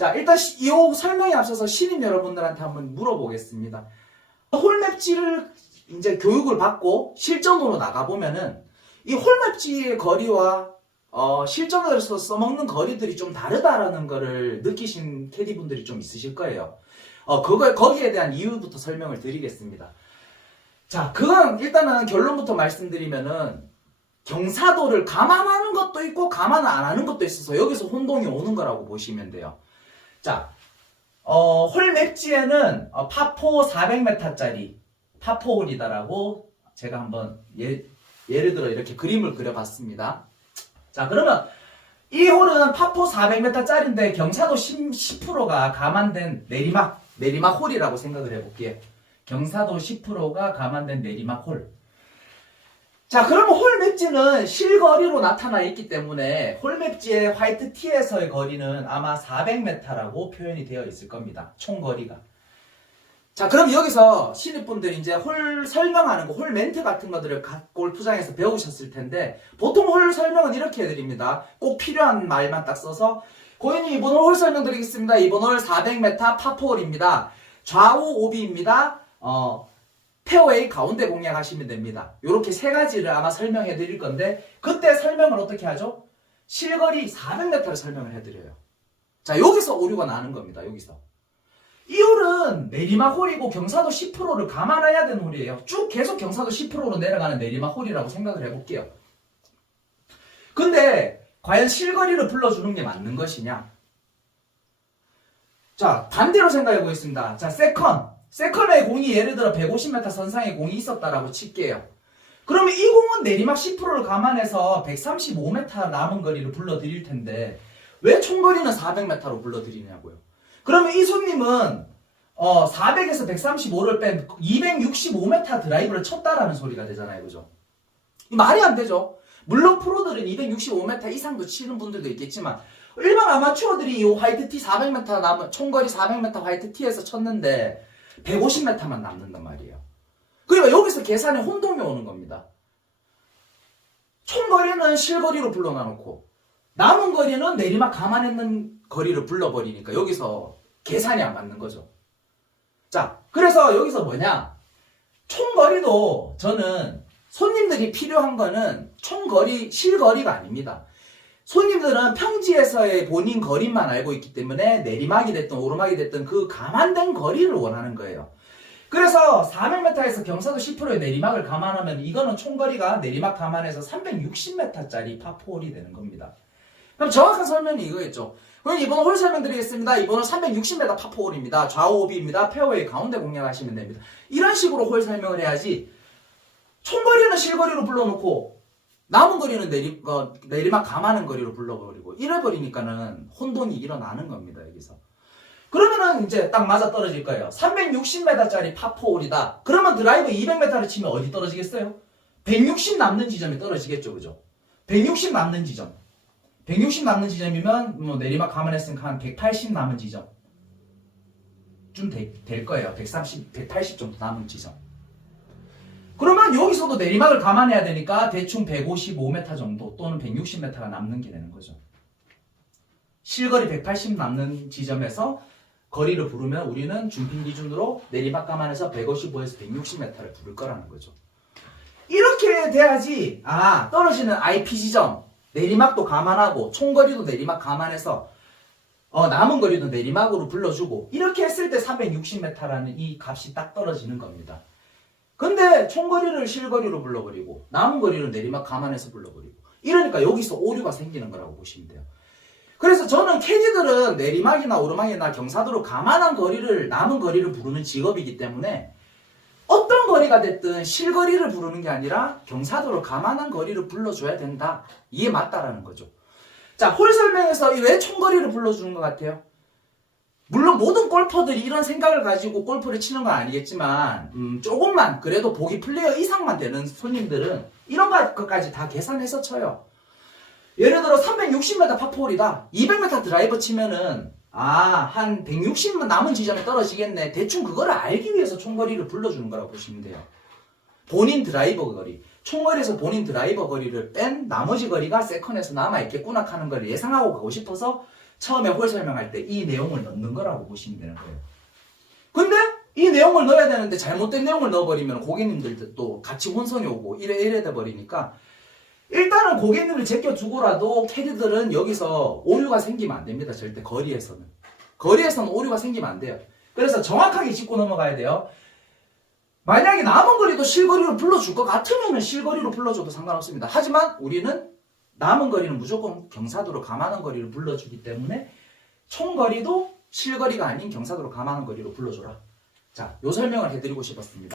자, 일단 이 설명에 앞서서 신입 여러분들한테 한번 물어보겠습니다. 홀맵지를 이제 교육을 받고 실전으로 나가보면은 이 홀맵지의 거리와 실전에서 써먹는 거리들이 좀 다르다라는 거를 느끼신 캐디분들이 좀 있으실 거예요. 거기에 대한 이유부터 설명을 드리겠습니다. 자, 그건 일단은 결론부터 말씀드리면은 경사도를 감안하는 것도 있고 감안을 안 하는 것도 있어서 여기서 혼동이 오는 거라고 보시면 돼요. 자, 홀맵지에는 파4 400m짜리 파4홀이다라고 제가 한번 예를 들어 이렇게 그림을 그려봤습니다. 자, 그러면 이 홀은 파4 400m짜리인데 경사도 10%가 감안된 내리막 홀이라고 생각을 해볼게요. 경사도 10%가 감안된 내리막 홀. 자, 그러면 홀맵지는 실거리로 나타나 있기 때문에 홀맵지의 화이트 티에서의 거리는 아마 400m라고 표현이 되어 있을 겁니다. 총거리가. 자, 그럼 여기서 신입분들이 이제 홀 설명하는 거, 홀 멘트 같은 것들을 각 골프장에서 배우셨을 텐데 보통 홀 설명은 이렇게 해드립니다. 꼭 필요한 말만 딱 써서 고객님 이번 홀 설명드리겠습니다. 이번 홀 400m 파4홀입니다. 좌우 오비입니다. 페어웨이 가운데 공략하시면 됩니다. 이렇게 세 가지를 아마 설명해 드릴 건데 그때 설명을 어떻게 하죠? 실거리 400m를 설명을 해드려요. 자, 여기서 오류가 나는 겁니다. 여기서. 이 홀은 내리막 홀이고 경사도 10%를 감안해야 되는 홀이에요. 쭉 계속 경사도 10%로 내려가는 내리막 홀이라고 생각을 해볼게요. 근데 과연 실거리를 불러주는 게 맞는 것이냐? 자, 반대로 생각해 보겠습니다. 자, 세컨의 공이 예를 들어 150m 선상에 공이 있었다라고 칠게요. 그러면 이 공은 내리막 10%를 감안해서 135m 남은 거리를 불러드릴 텐데 왜 총거리는 400m로 불러드리냐고요. 그러면 이 손님은 400에서 135를 뺀 265m 드라이브를 쳤다라는 소리가 되잖아요. 그죠? 말이 안 되죠. 물론 프로들은 265m 이상도 치는 분들도 있겠지만 일반 아마추어들이 이 화이트 티 400m 남은 총거리 400m 화이트 티에서 쳤는데 150m만 남는단 말이에요. 그러니까 여기서 계산에 혼동이 오는 겁니다. 총거리는 실거리로 불러놔놓고 남은 거리는 내리막 감안했는 거리를 불러버리니까 여기서 계산이 안 맞는 거죠. 자, 그래서 여기서 뭐냐? 총거리도 저는 손님들이 필요한 거는 총거리, 실거리가 아닙니다. 손님들은 평지에서의 본인 거리만 알고 있기 때문에 내리막이 됐든 오르막이 됐든 그 감안된 거리를 원하는 거예요. 그래서 400m에서 경사도 10%의 내리막을 감안하면 이거는 총거리가 내리막 감안해서 360m짜리 파4홀이 되는 겁니다. 그럼 정확한 설명이 이거겠죠. 그럼 이번 홀 설명드리겠습니다. 이번은 360m 파4홀입니다. 좌우 오비입니다. 페어웨이 가운데 공략하시면 됩니다. 이런 식으로 홀 설명을 해야지 총거리는 실거리로 불러놓고 남은 거리는 내리막 감하는 거리로 불러버리고 이래버리니까는 혼돈이 일어나는 겁니다. 여기서. 그러면은 이제 딱 맞아 떨어질 거예요. 360m짜리 파4홀이다. 그러면 드라이브 200m를 치면 어디 떨어지겠어요? 160 남는 지점이 떨어지겠죠. 그죠? 160 남는 지점. 160 남는 지점이면 뭐 내리막 감안했으니까 한 180 남은 지점. 좀 될 거예요. 130, 180 정도 남은 지점. 그러면 여기서도 내리막을 감안해야 되니까 대충 155m 정도 또는 160m가 남는 게 되는 거죠. 실거리 180 남는 지점에서 거리를 부르면 우리는 준핀 기준으로 내리막 감안해서 155에서 160m를 부를 거라는 거죠. 이렇게 돼야지 떨어지는 IP 지점 내리막도 감안하고 총거리도 내리막 감안해서 남은 거리도 내리막으로 불러주고 이렇게 했을 때 360m라는 이 값이 딱 떨어지는 겁니다. 근데 총거리를 실거리로 불러버리고 남은 거리를 내리막 감안해서 불러버리고 이러니까 여기서 오류가 생기는 거라고 보시면 돼요. 그래서 저는 캐디들은 내리막이나 오르막이나 경사도로 감안한 거리를 남은 거리를 부르는 직업이기 때문에 어떤 거리가 됐든 실거리를 부르는 게 아니라 경사도로 감안한 거리를 불러줘야 된다. 이게 맞다라는 거죠. 자, 홀 설명에서 왜 총거리를 불러주는 것 같아요? 물론 모든 골퍼들이 이런 생각을 가지고 골프를 치는 건 아니겠지만 조금만 그래도 보기 플레이어 이상만 되는 손님들은 이런 것까지 다 계산해서 쳐요. 예를 들어 360m 파4홀이다. 200m 드라이버 치면은 한 160만 남은 지점에 떨어지겠네. 대충 그거를 알기 위해서 총거리를 불러주는 거라고 보시면 돼요. 본인 드라이버 거리. 총거리에서 본인 드라이버 거리를 뺀 나머지 거리가 세컨에서 남아있겠구나 하는 걸 예상하고 가고 싶어서 처음에 홀 설명할 때 이 내용을 넣는 거라고 보시면 되는 거예요. 근데 이 내용을 넣어야 되는데 잘못된 내용을 넣어버리면 고객님들도 같이 혼선이 오고 이래 돼 버리니까 일단은 고객님을 제껴두고라도 캐디들은 여기서 오류가 생기면 안 됩니다. 절대 거리에서는 오류가 생기면 안 돼요. 그래서 정확하게 짚고 넘어가야 돼요. 만약에 남은 거리도 실거리로 불러줄 것 같으면 실거리로 불러줘도 상관없습니다. 하지만 우리는 남은 거리는 무조건 경사도로 감하는 거리를 불러주기 때문에 총거리도 실거리가 아닌 경사도로 감하는 거리로 불러줘라. 자, 요 설명을 해드리고 싶었습니다.